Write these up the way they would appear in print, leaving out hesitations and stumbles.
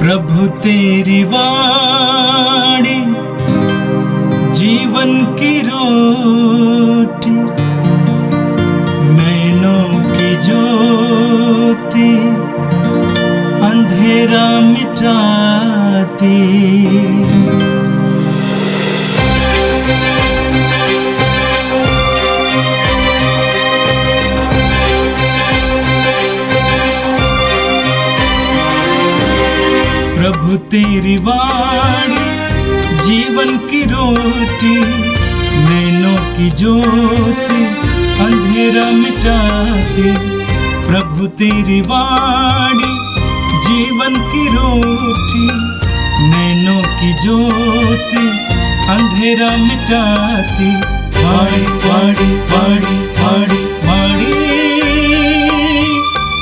प्रभु तेरी वाणी जीवन की रोटी, नैनों की ज्योति अंधेरा मिटाती। प्रभु तेरी वाणी जीवन की रोटी, नैनों की ज्योति अंधेरा मिटाती। प्रभु तेरी वाणी जीवन की रोटी, नैनों की ज्योति अंधेरा मिटाती। वाणी वाणी वाणी वाणी वाणी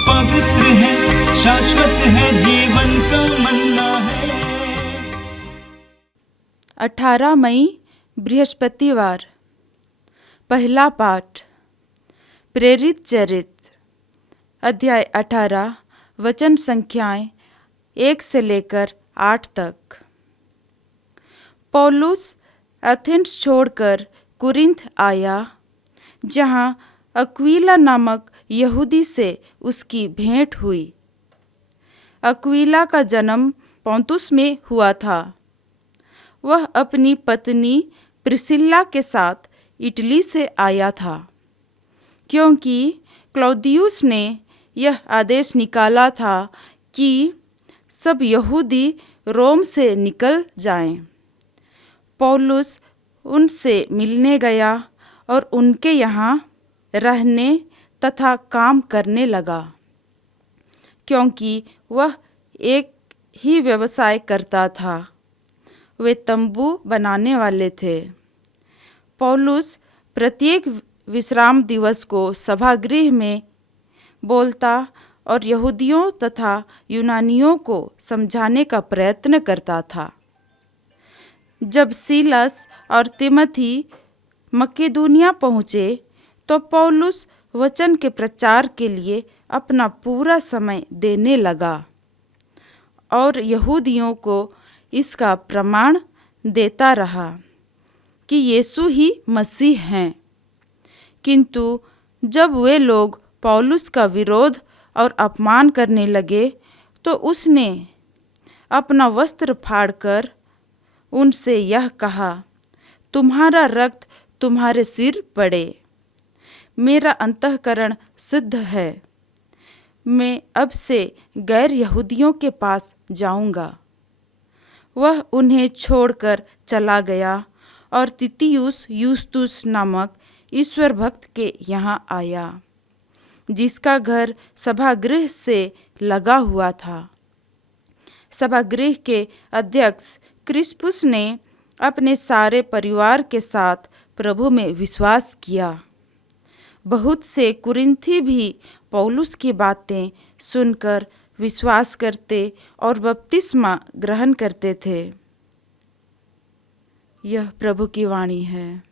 पवित्र है, शाश्वत है, जीवन का मन्ना है। 18 मई बृहस्पतिवार। पहला पाठ प्रेरित चरित्र अध्याय 18 वचन संख्याएं 1 से लेकर 8 तक। पौलुस एथेंस छोड़कर कुरिन्थ आया, जहां अक्विला नामक यहूदी से उसकी भेंट हुई। अक्विला का जन्म पोंतुस में हुआ था। वह अपनी पत्नी प्रिसिल्ला के साथ इटली से आया था, क्योंकि क्लौदियुस ने यह आदेश निकाला था कि सब यहूदी रोम से निकल जाएं। पौलुस उनसे मिलने गया और उनके यहाँ रहने तथा काम करने लगा, क्योंकि वह एक ही व्यवसाय करता था। वे तंबू बनाने वाले थे। पौलुस प्रत्येक विश्राम दिवस को सभागृह में बोलता और यहूदियों तथा यूनानियों को समझाने का प्रयत्न करता था। जब सीलस और तिमोथी मकेदुनिया पहुँचे तो पौलुस वचन के प्रचार के लिए अपना पूरा समय देने लगा और यहूदियों को इसका प्रमाण देता रहा कि यीशु ही मसीह हैं। किंतु जब वे लोग पौलुस का विरोध और अपमान करने लगे तो उसने अपना वस्त्र फाड़कर उनसे यह कहा, तुम्हारा रक्त तुम्हारे सिर पड़े। मेरा अंतःकरण शुद्ध है। मैं अब से गैर यहूदियों के पास जाऊंगा। वह उन्हें छोड़कर चला गया और तितियुस यूस्तुस नामक ईश्वर भक्त के यहाँ आया, जिसका घर सभागृह से लगा हुआ था। सभागृह के अध्यक्ष क्रिस्पुस ने अपने सारे परिवार के साथ प्रभु में विश्वास किया। बहुत से कुरिन्थी भी पौलुस की बातें सुनकर विश्वास करते और बपतिस्मा ग्रहण करते थे। यह प्रभु की वाणी है।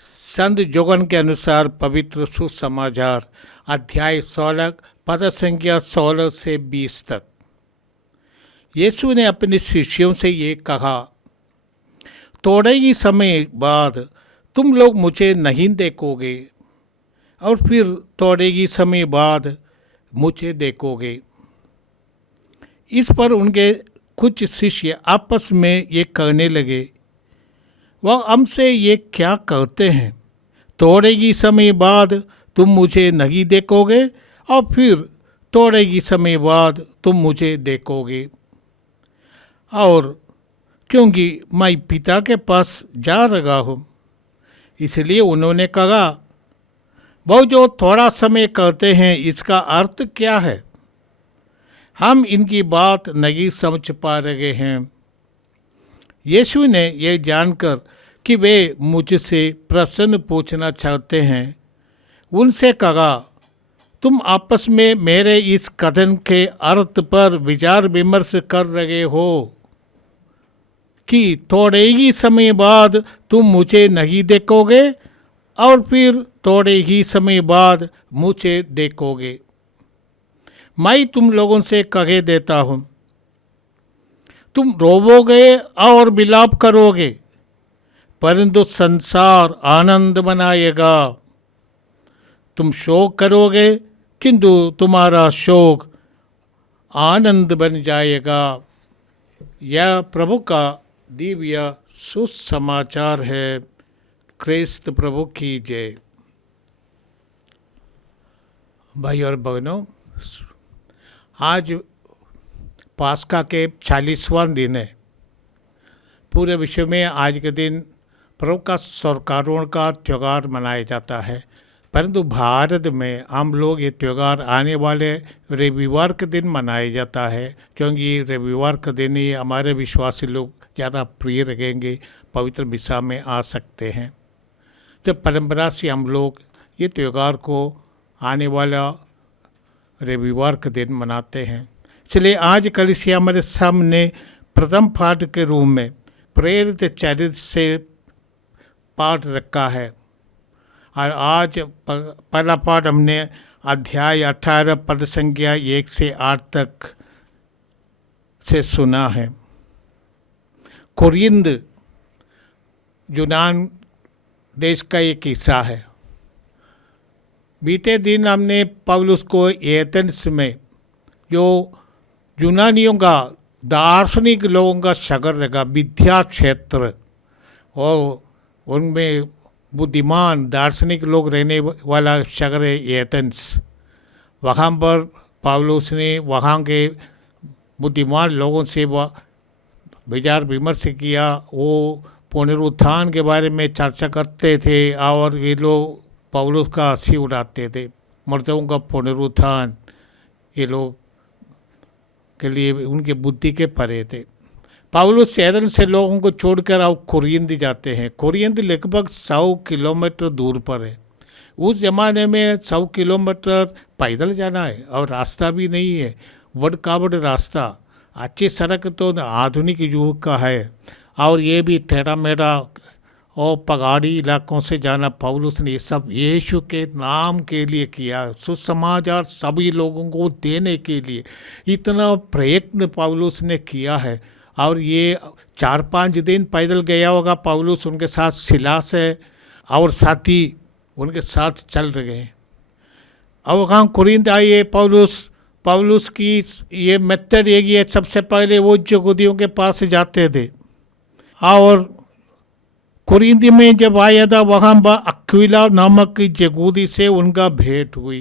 संत जोगन के अनुसार पवित्र सुसमाचार अध्याय 16 पद संख्या 16 से 20 तक। यीशु ने अपने शिष्यों से ये कहा, थोड़े ही समय बाद तुम लोग मुझे नहीं देखोगे और फिर थोड़े ही समय बाद मुझे देखोगे। इस पर उनके कुछ शिष्य आपस में ये कहने लगे, वह हमसे ये क्या कहते हैं, थोड़े ही समय बाद तुम मुझे नहीं देखोगे और फिर थोड़े ही समय बाद तुम मुझे देखोगे। और क्योंकि मैं पिता के पास जा रहा हूँ, इसलिए उन्होंने कहा, वो जो थोड़ा समय कहते हैं इसका अर्थ क्या है? हम इनकी बात नहीं समझ पा रहे हैं। यीशु ने यह जानकर कि वे मुझसे प्रश्न पूछना चाहते हैं, उनसे कहा, तुम आपस में मेरे इस कथन के अर्थ पर विचार विमर्श कर रहे हो कि थोड़े ही समय बाद तुम मुझे नहीं देखोगे और फिर थोड़े ही समय बाद मुझे देखोगे। मैं तुम लोगों से कह देता हूँ, तुम रोवोगे और विलाप करोगे, परंतु संसार आनंद मनाएगा। तुम शोक करोगे, किंतु तुम्हारा शोक आनंद बन जाएगा। यह प्रभु का दिव्य सुसमाचार है। क्रिस्त प्रभु की जय। भाई और बहनों, आज पास्का के 40वां दिन है। पूरे विश्व में आज के दिन प्रभु का स्वर्गारोहण का त्यौहार मनाया जाता है, परंतु भारत में हम लोग ये त्यौहार आने वाले रविवार के दिन मनाया जाता है, क्योंकि रविवार के दिन ही हमारे विश्वासी लोग ज़्यादा प्रिय रहेंगे, पवित्र मिसा में आ सकते हैं। तो परंपरा से हम लोग ये त्यौहार को आने वाला रविवार के दिन मनाते हैं। इसलिए आज कलीसिया हमारे सामने प्रथम पाठ के रूप में प्रेरित चरित्र से पाठ रखा है। और आज पहला पाठ हमने अध्याय 18 पद संख्या 1 से 8 तक से सुना है। कुरिन्थ यूनान देश का एक हिस्सा है। बीते दिन हमने पौलुस को एथेंस में, जो यूनानियों का दार्शनिक लोगों का शहर लगा, विद्या क्षेत्र, और उनमें बुद्धिमान दार्शनिक लोग रहने वाला शहर है एथेंस। वहाँ पर पौलुस ने वहाँ के बुद्धिमान लोगों से विचार विमर्श किया। वो पुनरुत्थान के बारे में चर्चा करते थे और ये लोग पौलुस का हंसी उड़ाते थे। मर्दों का पुनरुत्थान ये लोग के लिए उनके बुद्धि के परे थे। पौलुस एथेंस से लोगों को छोड़कर अब कुरिन्थ जाते हैं। कुरिन्थ लगभग 100 किलोमीटर दूर पर है। उस ज़माने में 100 किलोमीटर पैदल जाना है और रास्ता भी नहीं है, बड़ रास्ता। अच्छी सड़क तो आधुनिक युग का है, और ये भी टेढ़ा मेढ़ा और पहाड़ी इलाकों से जाना। पौलुस ने ये सब यीशु के नाम के लिए किया, सुसमाचार सभी लोगों को देने के लिए इतना प्रयत्न पौलुस ने किया है। और ये 4-5 दिन पैदल गया होगा पौलुस, उनके साथ सिलास है और साथी उनके साथ चल रहे हैं। अब वहाँ कुरिन्थ आइए, पौलुस की ये मेथड एक ही है। सबसे पहले वो यहूदियों के पास जाते थे, और कुरिन्थ में जब आया था वहाँ अक्विला नामक यहूदी से उनका भेंट हुई।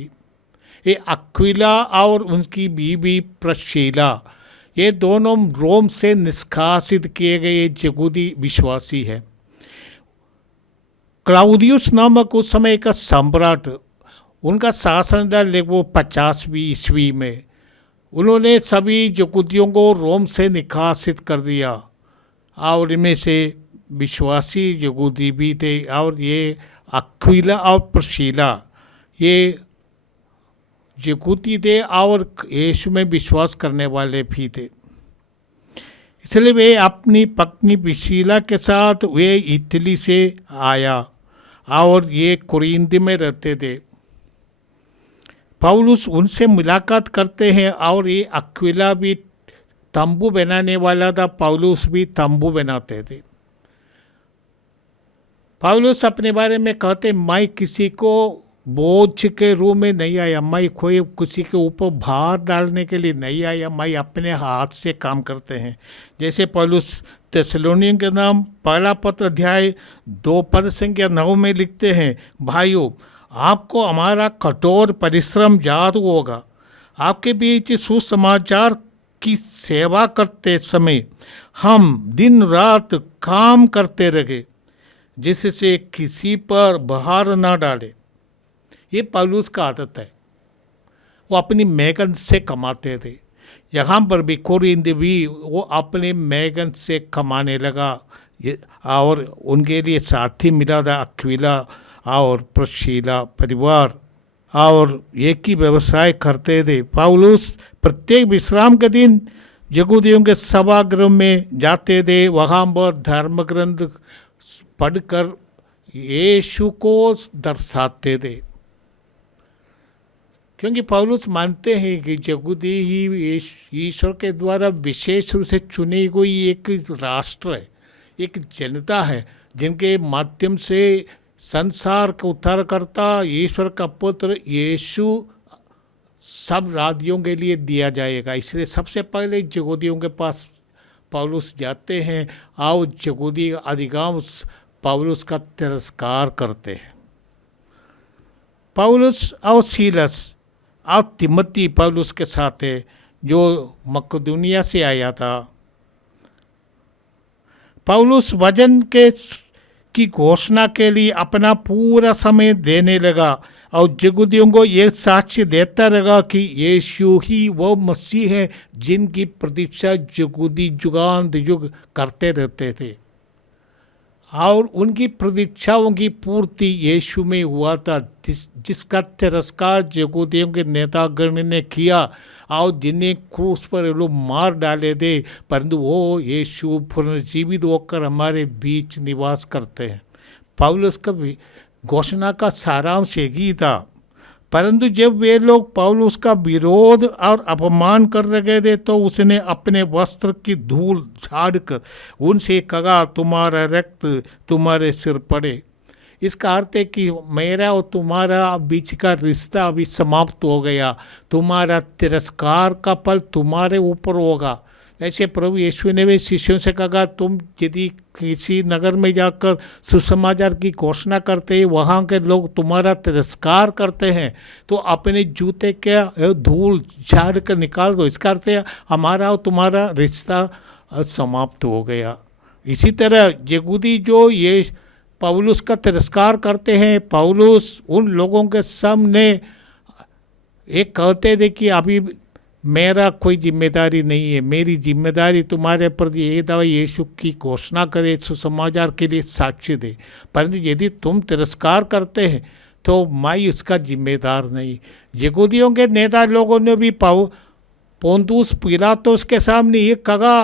ये अक्विला और उनकी बीवी प्रिस्किला, ये दोनों रोम से निष्कासित किए गए यहूदी विश्वासी हैं। क्लाउदियस नामक उस समय का सम्राट, उनका शासनकाल लगभग 50वीं ईस्वी में, उन्होंने सभी यहूदियों को रोम से निष्कासित कर दिया, और इनमें से विश्वासी यहूदी भी थे। और ये अक्विला और प्रिस्किला ये यहूदी थे और यीशु में विश्वास करने वाले भी थे। इसलिए वे अपनी पत्नी प्रिस्किला के साथ वे इटली से आया और ये कुरिन्थ में रहते थे। पौलुस उनसे मुलाकात करते हैं, और ये अक्विला भी तंबू बनाने वाला था, पौलुस भी तंबू बनाते थे। पौलुस अपने बारे में कहते, मैं किसी को बोझ के रूप में नहीं आया, मैं कोई किसी के ऊपर भार डालने के लिए नहीं आया, मैं अपने हाथ से काम करते हैं। जैसे पौलुस थिस्सलुनीकियों के नाम पहला पत्र अध्याय 2 पद संख्या 9 में लिखते हैं, भाइयों आपको हमारा कठोर परिश्रम याद होगा। आपके बीच सुसमाचार की सेवा करते समय हम दिन रात काम करते रहे, जिससे किसी पर भार ना डाले। ये पौलुस का आदत है, वो अपनी मेहनत से कमाते थे। यहाँ पर भी कुरिन्थ भी वो अपने मेहनत से कमाने लगा, और उनके लिए साथी मिला था अक्विला और प्रिस्किला परिवार, और एक ही व्यवसाय करते थे। पौलुस प्रत्येक विश्राम के दिन यहूदियों के सभागृह में जाते थे, वहाँ पर धर्म ग्रंथ पढ़कर यीशु को दर्शाते थे। क्योंकि पौलुस मानते हैं कि यहूदी ही ईश्वर के द्वारा विशेष रूप से चुनी हुई एक राष्ट्र है, एक जनता है, जिनके माध्यम से संसार का उद्धारकर्ता ईश्वर का पुत्र यीशु सब राज्यों के लिए दिया जाएगा। इसलिए सबसे पहले यहूदियों के पास पौलुस जाते हैं और यहूदी अधिकांश पौलुस का तिरस्कार करते हैं। पौलुस और सीलस और तिमोथी पौलुस के साथ है, जो मकदूनिया से आया था। पौलुस वचन की घोषणा के लिए अपना पूरा समय देने लगा और यहूदियों को ये साक्ष्य देता रहा कि यीशु ही वो मसीह है जिनकी प्रतीक्षा यहूदी युगांतयुग करते रहते थे, और उनकी प्रतीक्षाओं की पूर्ति यीशु में हुआ था, जिसका तिरस्कार यहूदियों के नेतागण ने किया और जिन्हें क्रूस पर लोग मार डाले थे, परंतु वो यीशु पुनर्जीवित होकर हमारे बीच निवास करते हैं। पौलुस का घोषणा का सारांश एक ही था, परंतु जब वे लोग पौलुस का विरोध और अपमान कर रहे थे तो उसने अपने वस्त्र की धूल झाड़कर उनसे कहा, तुम्हारा रक्त तुम्हारे सिर पड़े। इसका अर्थ है कि मेरा और तुम्हारा बीच का रिश्ता अभी समाप्त हो गया, तुम्हारा तिरस्कार का फल तुम्हारे ऊपर होगा। ऐसे प्रभु यीशु ने भी शिष्यों से कहा, तुम यदि किसी नगर में जाकर सुसमाचार की घोषणा करते हैं, वहाँ के लोग तुम्हारा तिरस्कार करते हैं, तो अपने जूते के धूल झाड़ कर निकाल दो। इसका अर्थ है हमारा और तुम्हारा रिश्ता समाप्त हो गया। इसी तरह यहूदी जो ये पौलुस का तिरस्कार करते हैं, पौलुस उन लोगों के सामने एक कहते थे कि अभी मेरा कोई जिम्मेदारी नहीं है, मेरी जिम्मेदारी तुम्हारे प्रति ये दवा यीशु की घोषणा करे, सुसमाचार के लिए साक्ष्य दे, परंतु यदि तुम तिरस्कार करते हैं तो मैं उसका जिम्मेदार नहीं। यहूदियों के नेता लोगों ने भी पोंतुस पिलातुस के सामने ये कहा,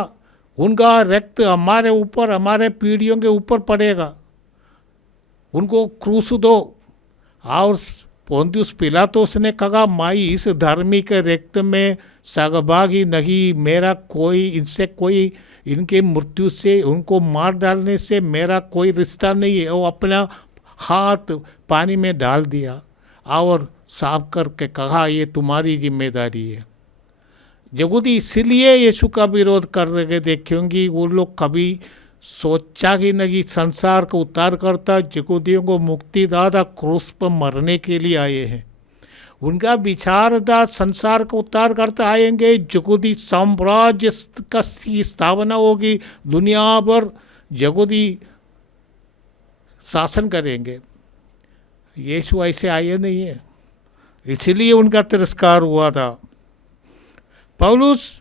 उनका रक्त हमारे ऊपर, हमारे पीढ़ियों के ऊपर पड़ेगा, उनको क्रूस दो। और पोंतियुस पिलातुस ने कहा, मैं इस धार्मिक रक्त में सहभागी नहीं, मेरा कोई इनसे कोई इनके मृत्यु से, उनको मार डालने से मेरा कोई रिश्ता नहीं है। वो अपना हाथ पानी में डाल दिया और साफ करके कहा, ये तुम्हारी जिम्मेदारी है। यहूदी इसलिए यीशु का विरोध कर रहे थे क्योंकि वो लोग कभी सोचा ही नहीं संसार को उद्धार करता, यहूदियों को मुक्तिदाता क्रूस पर मरने के लिए आए हैं। उनका विचार था संसार को उद्धार करता आएंगे, यहूदी साम्राज्य का स्थापना होगी, दुनिया पर यहूदी शासन करेंगे। यीशु ऐसे आए नहीं है, इसलिए उनका तिरस्कार हुआ था। पौलुस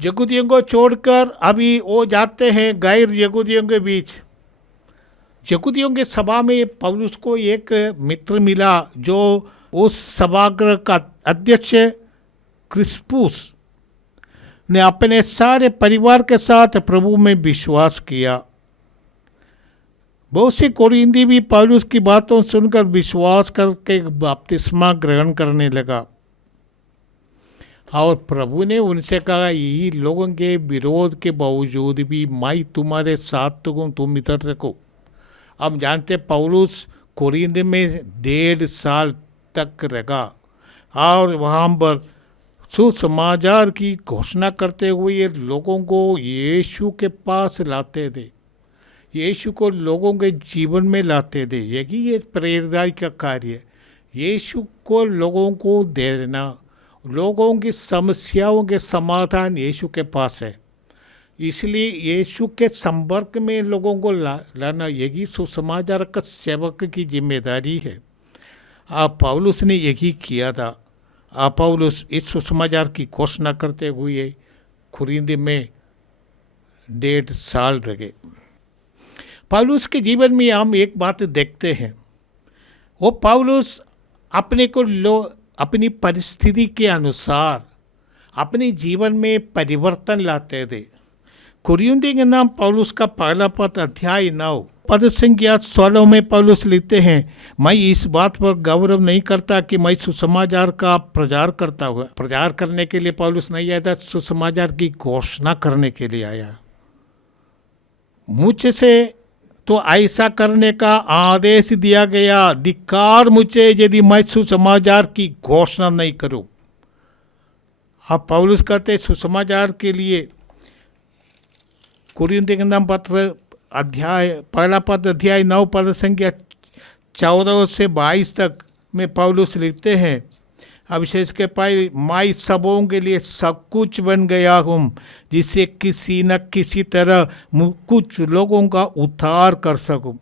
यहूदियों को छोड़कर अभी वो जाते हैं गैर यहूदियों के बीच। यहूदियों के सभा में पौलुस को एक मित्र मिला जो उस सभागृह का अध्यक्ष क्रिस्पुस ने अपने सारे परिवार के साथ प्रभु में विश्वास किया। बहुत से कोरिंदी भी पौलुस की बातों सुनकर विश्वास करके बपतिस्मा ग्रहण करने लगा और प्रभु ने उनसे कहा, यही लोगों के विरोध के बावजूद भी मैं तुम्हारे साथ तो तुम इधर रखो। अब जानते पौलुस कोरिंथ में 1.5 साल तक रहा और वहाँ पर सुसमाचार की घोषणा करते हुए लोगों को यीशु के पास लाते थे, यीशु को लोगों के जीवन में लाते थे। यही ये प्रेरणाई का कार्य है, यीशु को लोगों को दे देना। लोगों की समस्याओं के समाधान यीशु के पास है, इसलिए यीशु के संपर्क में लोगों को लाना यही सुसमाचार का सेवक की जिम्मेदारी है। पौलुस ने यही किया था। पौलुस इस सुसमाचार की घोषणा करते हुए कोरिन्थ में 1.5 साल रहे। पौलुस के जीवन में हम एक बात देखते हैं, वो पौलुस अपने को अपनी परिस्थिति के अनुसार अपने जीवन में परिवर्तन लाते थे। कोरिन्थियों के नाम पौलुस का पहला पत्र अध्याय 9 पद संख्या 16 में पौलुस लिखते हैं, मैं इस बात पर गौरव नहीं करता कि मैं सुसमाचार का प्रचार करता हुआ। प्रचार करने के लिए पौलुस नहीं आया था, सुसमाचार की घोषणा करने के लिए आया। मुझसे तो ऐसा करने का आदेश दिया गया, धिक्कार मुझे यदि मैं सुसमाचार की घोषणा नहीं करूं। अब पौलुस कहते सुसमाचार के लिए कुरिन्थियों के नाम पत्र पहला पद अध्याय 9 पद संख्या 14 से 22 तक में पौलुस लिखते हैं, अविशेष के पाई मैं सबों के लिए सब कुछ बन गया हूँ, जिससे किसी न किसी तरह कुछ लोगों का उद्धार कर सकूँ।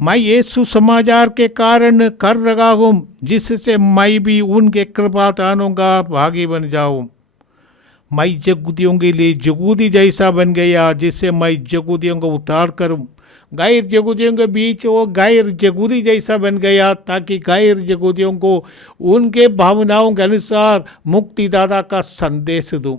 मैं यीशु समाचार के कारण कर रहा हूँ, जिससे मैं भी उनके कृपादानों का भागी बन जाऊँ। मैं यहूदियों के लिए यहूदी जैसा बन गया, जिससे मैं यहूदियों का उद्धार करूँ। गैर यहूदियों के बीच वो गैर यहूदी जैसा बन गया, ताकि गैर यहूदियों को उनके भावनाओं के अनुसार मुक्तिदाता का संदेश दूँ।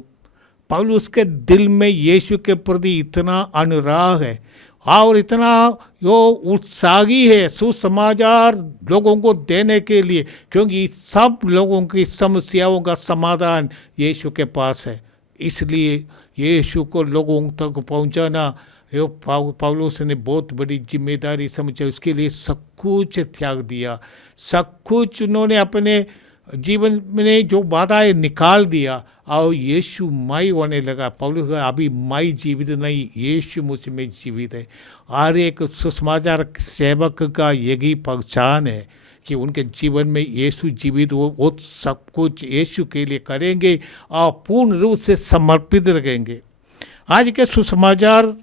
पौलुस के दिल में यीशु के प्रति इतना अनुराग है और इतना वो उत्साही है सुसमाचार लोगों को देने के लिए, क्योंकि सब लोगों की समस्याओं का समाधान यीशु के पास है। इसलिए यीशु को लोगों तक पहुंचाना ये पौलुस ने बहुत बड़ी जिम्मेदारी समझा। उसके लिए सब कुछ त्याग दिया, सब कुछ उन्होंने अपने जीवन में जो बाधाएं निकाल दिया और यीशु मय होने लगा। पौलुस अभी मैं जीवित नहीं, यीशु मुझ में जीवित है। हर एक सुसमाचार सेवक का यही पहचान है कि उनके जीवन में यीशु जीवित हो, वो सब कुछ यीशु के लिए करेंगे और पूर्ण रूप से समर्पित रहेंगे। आज के सुसमाचार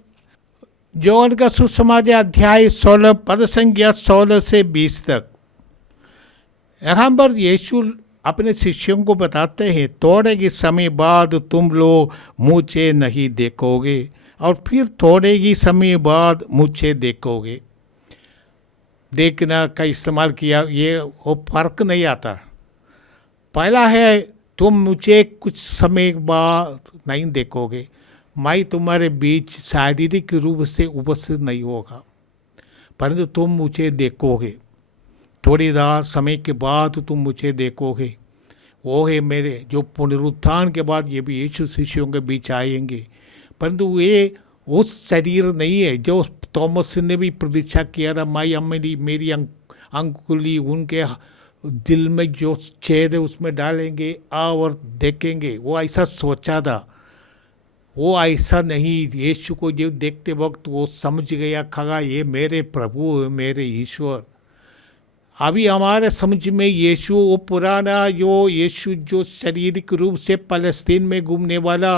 जॉन का सुसमाचार अध्याय 16 पद संख्या 16 से 20 तक, यहाँ पर यीशु अपने शिष्यों को बताते हैं, थोड़े ही समय बाद तुम लोग मुझे नहीं देखोगे और फिर थोड़े ही समय बाद मुझे देखोगे। देखना का इस्तेमाल किया, ये वो फर्क नहीं आता। पहला है तुम मुझे कुछ समय बाद नहीं देखोगे, मैं तुम्हारे बीच शारीरिक रूप से उपस्थित नहीं होगा, परंतु तुम मुझे देखोगे। थोड़ी देर समय के बाद तुम मुझे देखोगे। वो है मेरे जो पुनरुत्थान के बाद ये भी यीशु शिष्यों के बीच आएंगे, परंतु ये उस शरीर नहीं है जो थॉमस ने भी प्रतीक्षा किया था। मेरी अंगुली उनके दिल में जो चेहरे उसमें डालेंगे और देखेंगे, वो ऐसा सोचा था। वो ऐसा नहीं, यीशु को जो देखते वक्त वो समझ गया, खगा ये मेरे प्रभु है, मेरे ईश्वर। अभी हमारे समझ में यीशु वो पुराना जो यीशु जो शारीरिक रूप से फलस्तीन में घूमने वाला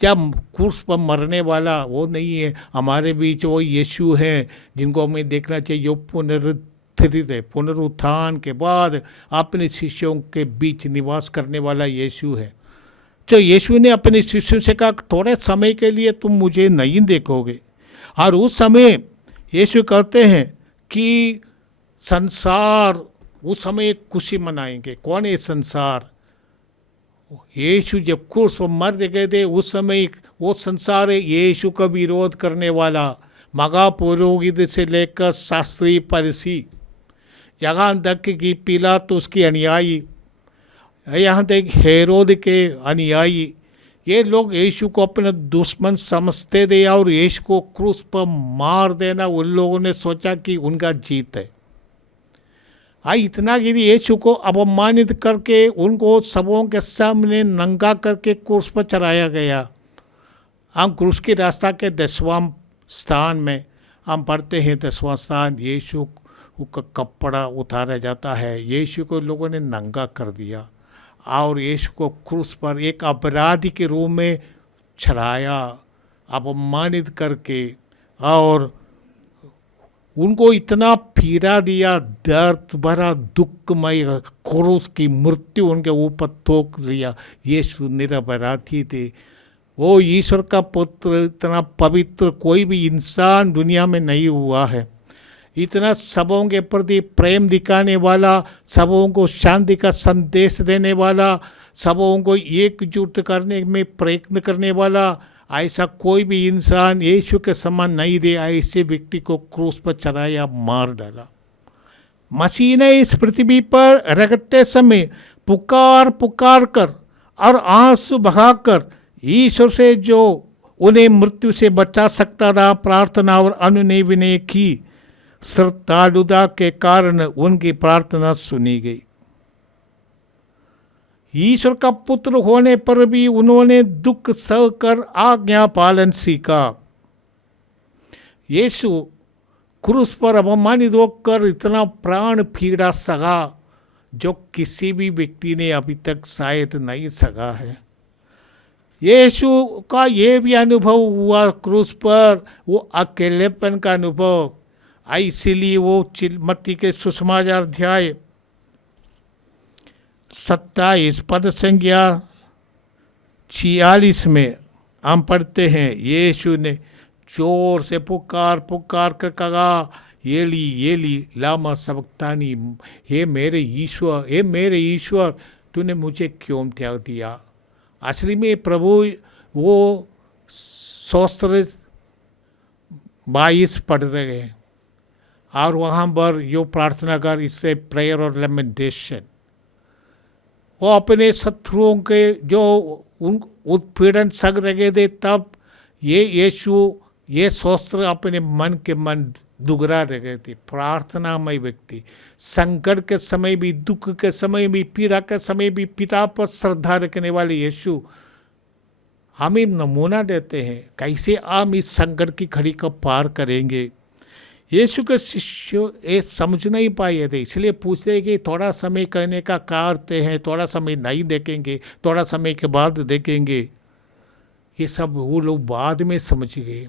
या क्रूस पर मरने वाला वो नहीं है। हमारे बीच वो यीशु है जिनको हमें देखना चाहिए, जो पुनरुत्थित है, पुनरुत्थान के बाद अपने शिष्यों के बीच निवास करने वाला यीशु है। तो यीशु ने अपने शिष्यों से कहा थोड़े समय के लिए तुम मुझे नहीं देखोगे। और उस समय यीशु कहते हैं कि संसार उस समय खुशी मनाएंगे। कौन है संसार? यीशु जब क्रूस पर मर गए थे उस समय वो संसार है यीशु का विरोध करने वाला, महापुरोहित से लेकर शास्त्री फरीसी, यहाँ तक कि पिलातुस उसकी अनुयायी, यहाँ तक हेरोद के अनुयायी, ये लोग यीशु को अपना दुश्मन समझते थे और यीशु को क्रूस पर मार देना उन लोगों ने सोचा कि उनका जीत है। इतना कि यीशु को अपमानित करके उनको सबों के सामने नंगा करके क्रूस पर चढ़ाया गया। हम क्रूस की रास्ता के 10वां स्थान में हम पढ़ते हैं, 10वां स्थान यीशु का कपड़ा उतारा जाता है। यीशु को लोगों ने नंगा कर दिया और यीशु को क्रूस पर एक अपराधी के रूप में चढ़ाया, अपमानित करके, और उनको इतना पीड़ा दिया, दर्द भरा दुखमय क्रूस की मृत्यु उनके ऊपर थोक दिया। यीशु निरपराधी थे, वो ईश्वर का पुत्र, इतना पवित्र कोई भी इंसान दुनिया में नहीं हुआ है। इतना सबों के प्रति प्रेम दिखाने वाला, सबों को शांति का संदेश देने वाला, सबों को एकजुट करने में प्रयत्न करने वाला, ऐसा कोई भी इंसान यीशु के समान नहीं दे, ऐसे व्यक्ति को क्रूस पर चढ़ाया, मार डाला। मसीह ने इस पृथ्वी पर रगड़ते समय पुकार पुकार कर और आंसू बहाकर ईश्वर से जो उन्हें मृत्यु से बचा सकता था प्रार्थना और अनुनय विनय की। श्रद्धालुता के कारण उनकी प्रार्थना सुनी गई। ईश्वर का पुत्र होने पर भी उन्होंने दुख सहकर आज्ञा पालन सीखा। यीशु क्रूस पर अपमानित होकर इतना प्राण पीड़ा सहा जो किसी भी व्यक्ति ने अभी तक शायद नहीं सहा है। यीशु का ये भी अनुभव हुआ क्रूस पर, वो अकेलेपन का अनुभव। इसीलिए वो मत्ती के सुसमाचार अध्याय 27 पद संख्या 46 में हम पढ़ते हैं, यीशु ने जोर से पुकार पुकार कर कहा, एली एली लामा सबक्तानी, हे मेरे ईश्वर तूने मुझे क्यों त्याग दिया। असली में प्रभु वो शास्त्र 22 पढ़ रहे हैं और वहाँ पर यो प्रार्थना कर, इससे प्रेयर और लेमेंटेशन, वो अपने शत्रुओं के जो उत्पीड़न सग रहे थे, तब ये यीशु ये शास्त्र अपने मन के मन दुगरा रहे थे। प्रार्थनामय व्यक्ति संकट के समय भी, दुख के समय भी, पीड़ा के समय भी पिता पर श्रद्धा रखने वाले यीशु हमें नमूना देते हैं कैसे हम इस संकट की घड़ी को पार करेंगे। यीशु के शिष्य ये समझ नहीं पाए थे, इसलिए पूछते हैं कि थोड़ा समय कहने का क्या अर्थ है, थोड़ा समय नहीं देखेंगे, थोड़ा समय के बाद देखेंगे। ये सब वो लोग बाद में समझ गए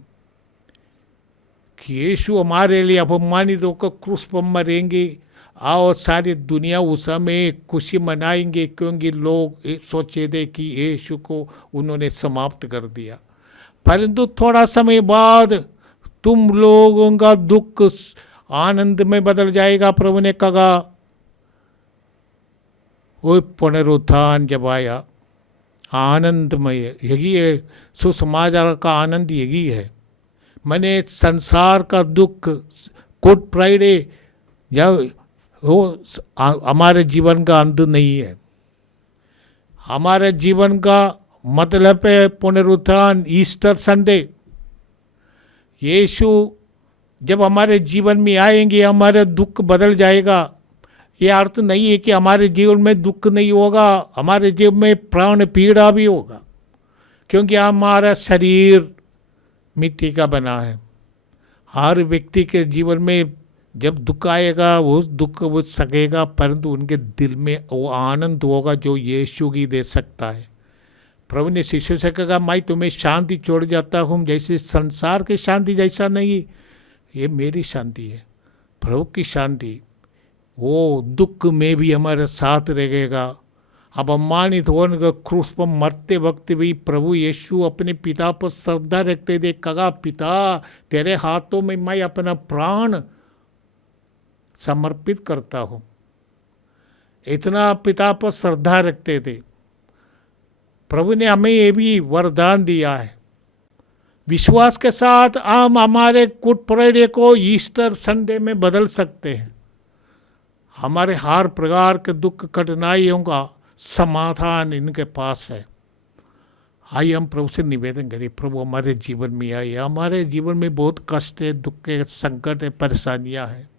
कि यीशु हमारे लिए अपमानित होकर क्रूस पर मरेंगे और सारी दुनिया उस समय खुशी मनाएंगे, क्योंकि लोग सोचे थे कि यीशु को उन्होंने समाप्त कर दिया। परंतु थोड़ा समय बाद तुम लोगों का दुख आनंद में बदल जाएगा। प्रभु ने कहा, वो पुनरुत्थान जब आया आनंदमय, यही है सुसमाचार का आनंद, यही है। मैंने संसार का दुख गुड फ्राइडे जब वो हमारे जीवन का अंत नहीं है। हमारे जीवन का मतलब है पुनरुत्थान, ईस्टर संडे। यीशु जब हमारे जीवन में आएंगे हमारा दुख बदल जाएगा। ये अर्थ नहीं है कि हमारे जीवन में दुख नहीं होगा, हमारे जीवन में प्राण पीड़ा भी होगा, क्योंकि हमारा शरीर मिट्टी का बना है। हर व्यक्ति के जीवन में जब दुख आएगा वो दुख वो सकेगा, परंतु उनके दिल में वो आनंद होगा जो यीशु ही दे सकता है। प्रभु ने शिष्यों से कहा, मैं तुम्हें शांति छोड़ जाता हूँ, जैसे संसार की शांति जैसा नहीं, ये मेरी शांति है। प्रभु की शांति वो दुख में भी हमारे साथ रहेगा। अब अपमानित होने का क्रूस पर मरते वक्त भी प्रभु यीशु अपने पिता पर श्रद्धा रखते थे। कहा, पिता तेरे हाथों में मैं अपना प्राण समर्पित करता हूँ। इतना पिता पर श्रद्धा रखते थे। प्रभु ने हमें ये भी वरदान दिया है, विश्वास के साथ हम हमारे गुड फ्राइडे को ईस्टर संडे में बदल सकते हैं। हमारे हर प्रकार के दुख कठिनाइयों का समाधान इनके पास है। आइए हम प्रभु से निवेदन करें, प्रभु हमारे जीवन में आइए। हमारे जीवन में बहुत कष्ट है, दुख है, संकट है, परेशानियां हैं,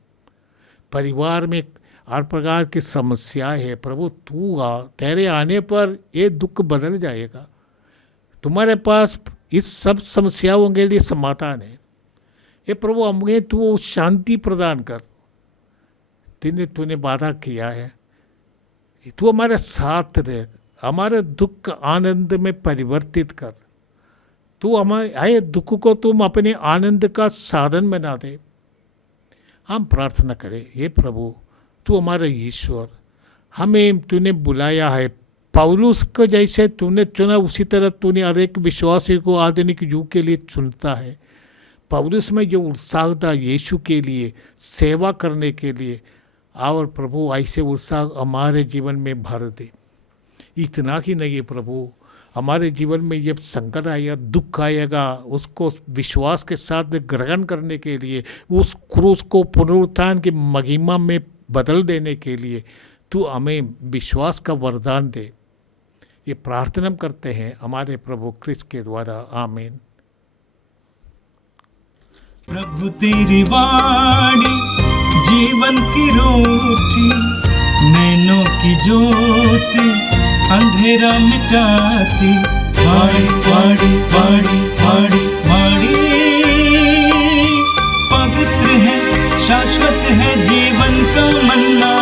परिवार में हर प्रकार की समस्याएं है। प्रभु तू आ, तेरे आने पर ये दुख बदल जाएगा। तुम्हारे पास इस सब समस्याओं के लिए समाधान है। ये प्रभु हमें तू शांति प्रदान कर, तूने वादा किया है। तू हमारे साथ रह, हमारे दुख आनंद में परिवर्तित कर। तू हमारे दुख को तुम अपने आनंद का साधन बना दे। हम प्रार्थना करें, हे प्रभु तू हमारा ईश्वर, हमें तूने बुलाया है। पौलुस को जैसे तूने चुना उसी तरह तूने हर एक विश्वासी को आधुनिक युग के लिए चुनता है। पौलुस में जो उत्साह था यीशु के लिए सेवा करने के लिए, और प्रभु ऐसे उत्साह हमारे जीवन में भर दे। इतना ही नहीं प्रभु, हमारे जीवन में जब संकट आएगा, दुख आएगा, उसको विश्वास के साथ ग्रहण करने के लिए, उस क्रूस को पुनरुत्थान की महिमा में बदल देने के लिए तू हमें विश्वास का वरदान दे। ये प्रार्थना करते हैं हमारे प्रभु क्रिस्त के द्वारा, आमीन। प्रभु तेरी वाणी जीवन की रोटी, नैनों की ज्योति अंधेरा मिटाती। वाणी वाणी वाणी वाणी वाणी पवित्र है, शाश्वत है, जीवन का मन्ना।